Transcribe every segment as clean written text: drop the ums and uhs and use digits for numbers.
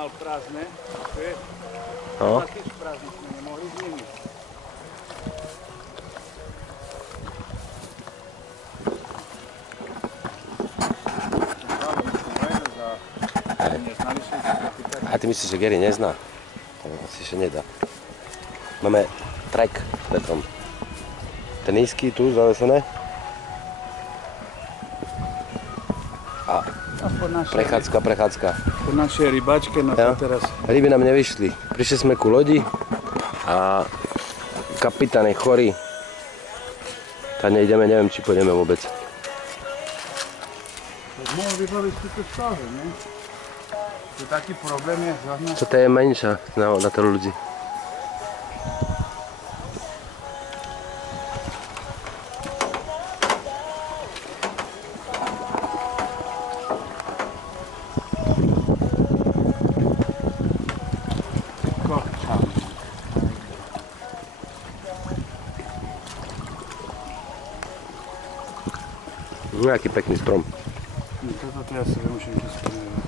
mal prázdne, vieš? No. A tiež prázdne sme nemohli s nimi. A ty myslíš, že Gary nezná? To asi ešte nedá. Máme trek s Petrom. Ten nízky tu zavesené. A prechádzka. Po našej rybačke na Ja. to teraz. Ryby nám nevyšli. Prišli sme ku lodi a kapitán je chorý. Tak nejdeme, neviem, či pôjdeme vôbec. Mohol vybaviť túto stáže, ne? To taký problém je zahňať. Toto je menšia na to ľudí. Nejaký pekný strom. Toto to ja si vymýšľam, že spomínam.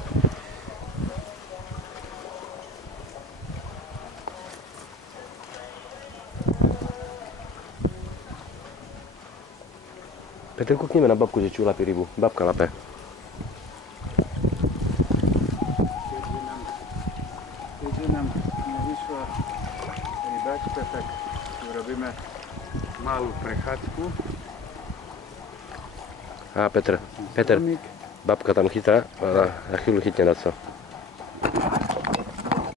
Petr, kúkneme na babku, že či ulapí rybu. Babka lape. Keďže nám nevyšla rybačka, tak urobíme malú prechádzku. Á, Petr, babka tam chytá a na chvíľu chytne na co.